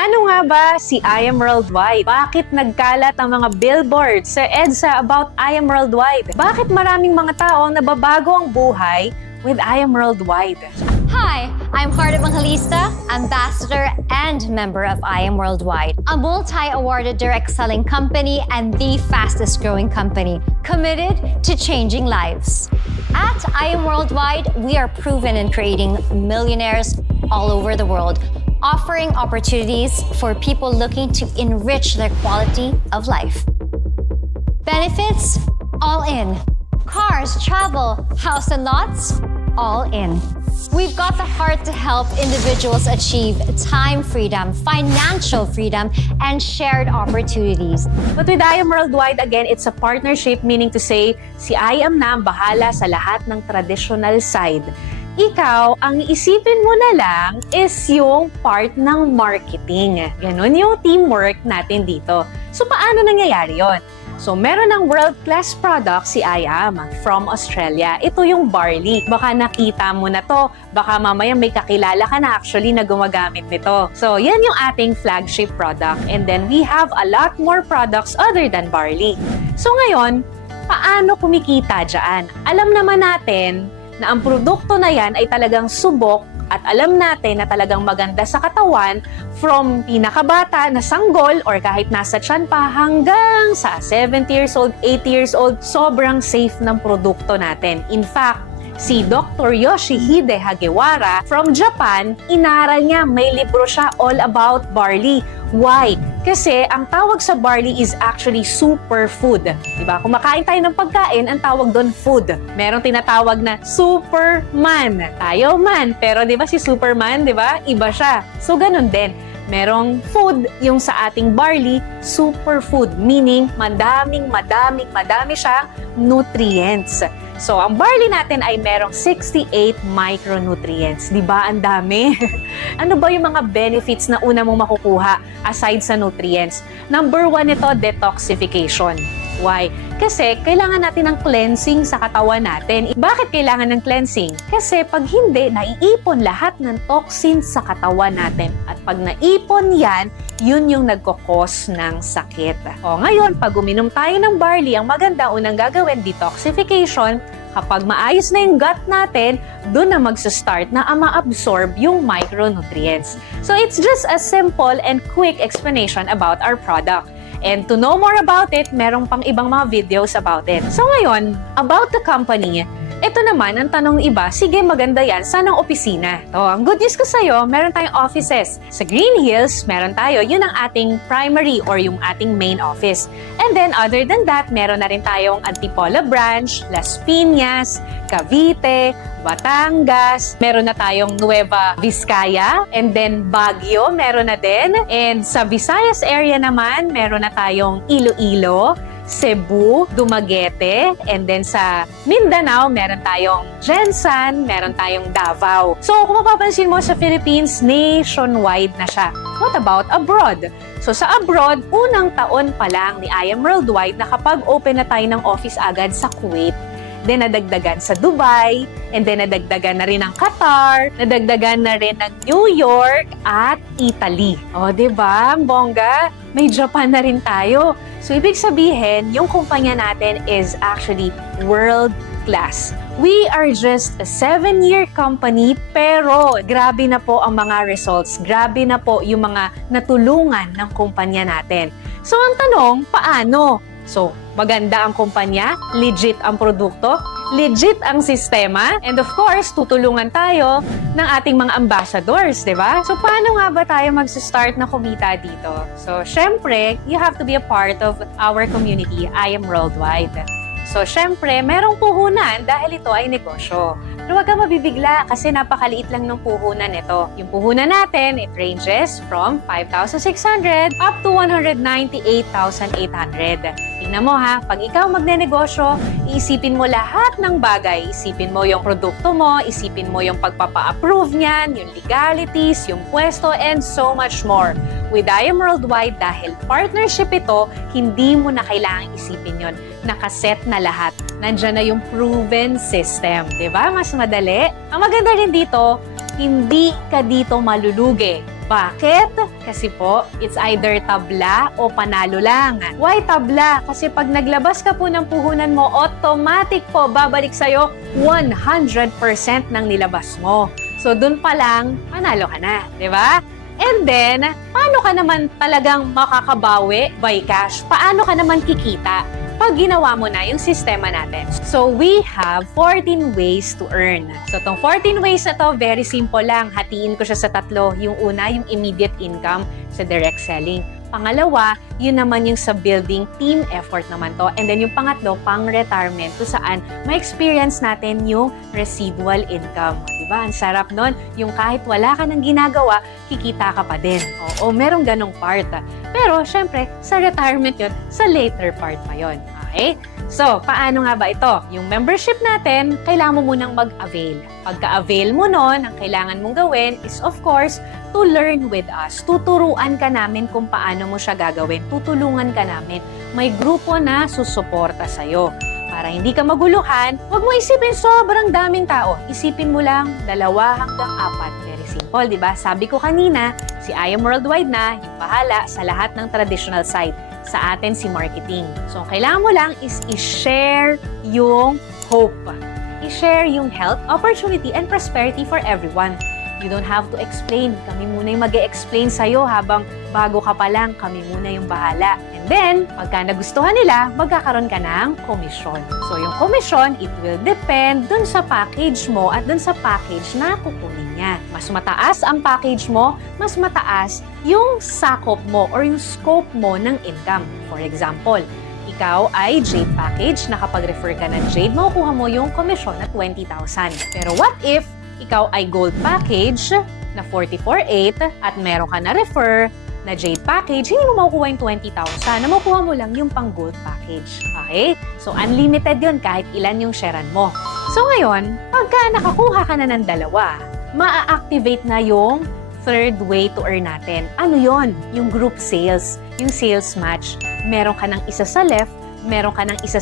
Ano nga ba si I Am Worldwide? Bakit nagkalat ang mga billboards sa EDSA about I Am Worldwide? Bakit maraming mga tao nababago ang buhay with I Am Worldwide? Hi, I'm Heart Evangelista, ambassador and member of I Am Worldwide, a multi-awarded direct selling company and the fastest growing company committed to changing lives. At I Am Worldwide, we are proven in creating millionaires all over the world, offering opportunities for people looking to enrich their quality of life. Benefits, all in. Cars, travel, house and lots, all in. We've got the heart to help individuals achieve time freedom, financial freedom, and shared opportunities. But with I Am Worldwide, again, it's a partnership, meaning to say, si I Am na ang bahala sa lahat ng traditional side. Ikaw, ang isipin mo na lang is yung part ng marketing. Ganon yung teamwork natin dito. So, paano nangyayari yon? So, meron ng world-class product si I Am from Australia. Ito yung barley. Baka nakita mo na to. Baka mamaya may kakilala ka na actually na gumagamit nito. So, yan yung ating flagship product. And then, we have a lot more products other than barley. So, ngayon, paano kumikita dyan? Alam naman natin na ang produkto na yan ay talagang subok at alam natin na talagang maganda sa katawan from pinakabata na sanggol or kahit nasa tiyan pa hanggang sa 70 years old, 80 years old, sobrang safe ng produkto natin. In fact, si Dr. Yoshihide Hagiwara from Japan, inaral niya, may libro siya all about barley. Why? Kasi ang tawag sa barley is actually superfood. Diba? Kung makain tayo ng pagkain, ang tawag doon food. Merong tinatawag na Superman. Tayo man, pero diba si Superman, diba? Iba siya. So ganun din. Merong food yung sa ating barley, superfood, meaning madami siyang nutrients. So, ang barley natin ay merong 68 micronutrients. Di ba? Ang dami. Ano ba yung mga benefits na una mong makukuha aside sa nutrients? Number 1 ito, detoxification. Why? Kasi kailangan natin ng cleansing sa katawan natin. Bakit kailangan ng cleansing? Kasi pag hindi, naiipon lahat ng toxins sa katawan natin. At pag naipon yan, yun yung nagkukos ng sakit. O ngayon, pag uminom tayo ng barley, ang maganda unang gagawin, detoxification. Kapag maayos na yung gut natin, doon na magsa-start na ma-absorb yung micronutrients. So it's just a simple and quick explanation about our product. And to know more about it, merong pang ibang mga videos about it. So ngayon, about the company, ito naman, ang tanong iba, sige maganda yan, saan ang opisina? So, ang good news ko sa'yo, meron tayong offices. Sa Green Hills, meron tayo, yun ang ating primary or yung ating main office. And then, other than that, meron na rin tayong Antipolo branch, Las Piñas, Cavite, Batangas, meron na tayong Nueva Vizcaya, and then Baguio, meron na din. And sa Visayas area naman, meron na tayong Iloilo, Cebu, Dumaguete, and then sa Mindanao, meron tayong Jensan, meron tayong Davao. So, kung mapapansin mo sa Philippines, nationwide na siya. What about abroad? So, sa abroad, unang taon pa lang ni I Am Worldwide na kapag open na tayo ng office agad sa Kuwait, then nadagdagan sa Dubai, and then nadagdagan na rin ng Qatar, nadagdagan na rin ng New York at Italy. O, diba? Bongga, may Japan na rin tayo. So, ibig sabihin, yung kumpanya natin is actually world class. We are just a 7-year company, pero grabe na po ang mga results. Grabe na po yung mga natulungan ng kumpanya natin. So, ang tanong, paano? So, maganda ang kumpanya, legit ang produkto, legit ang sistema, and of course, tutulungan tayo ng ating mga ambassadors, di ba? So, paano nga ba tayo mag-start na kumita dito? So, syempre, you have to be a part of our community, I Am Worldwide. So, syempre, merong puhunan dahil ito ay negosyo. Pero huwag kang mabibigla kasi napakaliit lang ng puhunan ito. Yung puhunan natin, it ranges from 5,600 up to 198,800. Tingnan mo ha, pag ikaw magnenegosyo, iisipin mo lahat ng bagay. Isipin mo yung produkto mo, isipin mo yung pagpapa-approve niyan, yung legalities, yung pwesto, and so much more. With I Am Worldwide, dahil partnership ito, hindi mo na kailangang isipin yon. Nakaset na lahat. Nandiyan na yung proven system. Diba? Mas madali. Ang maganda rin dito, hindi ka dito malulugi. Bakit? Kasi po, it's either tabla o panalo lang. Why tabla? Kasi pag naglabas ka po ng puhunan mo, automatic po babalik sa'yo 100% ng nilabas mo. So, dun pa lang, panalo ka na, di ba? And then, paano ka naman talagang makakabawi by cash? Paano ka naman kikita pag ginawa mo na yung sistema natin? So, we have 14 ways to earn. So, itong 14 ways na to, very simple lang. Hatiin ko siya sa tatlo. Yung una, yung immediate income sa direct selling. Pangalawa, yun naman yung sa building team effort naman to. And then yung pangatlo, pang-retirement to saan ma-experience natin yung residual income. Diba? Ang sarap nun. Yung kahit wala ka nang ginagawa, kikita ka pa din. Oo, merong ganong part. Pero, syempre, sa retirement yun, sa later part pa yun. Okay? So, paano nga ba ito? Yung membership natin, kailangan mo munang mag-avail. Pagka-avail mo nun, ang kailangan mong gawin is, of course, to learn with us. Tuturuan ka namin kung paano mo siya gagawin. Tutulungan ka namin. May grupo na susuporta sa'yo. Para hindi ka maguluhan, huwag mo isipin sobrang daming tao. Isipin mo lang 2 hanggang 4. Very simple, di ba? Sabi ko kanina, si I Am Worldwide na yung bahala sa lahat ng traditional side. Sa atin si marketing. So, ang kailangan mo lang is i-share yung hope. I-share yung health, opportunity, and prosperity for everyone. You don't have to explain. Kami muna yung mag-e-explain sa'yo habang bago ka pa lang, kami muna yung bahala. And then, pagka nagustuhan nila, magkakaroon ka ng komisyon. So, yung komisyon, it will depend dun sa package mo at dun sa package na kukunin niya. Mas mataas ang package mo, mas mataas yung sakop mo or yung scope mo ng income. For example, ikaw ay Jade package, nakapag-refer ka ng Jade, makukuha mo yung komisyon na 20,000. Pero what if ikaw ay gold package na 44,800 at meron ka na refer na Jade package, hindi mo makukuha yung 20,000. Na makukuha mo lang yung pang gold package. Okay? So, unlimited yun kahit ilan yung sharean mo. So, ngayon, pagka nakakuha ka na ng 2, maa-activate na yung third way to earn natin. Ano yon? Yung group sales. Yung sales match. Meron ka ng isa sa left, meron ka ng isa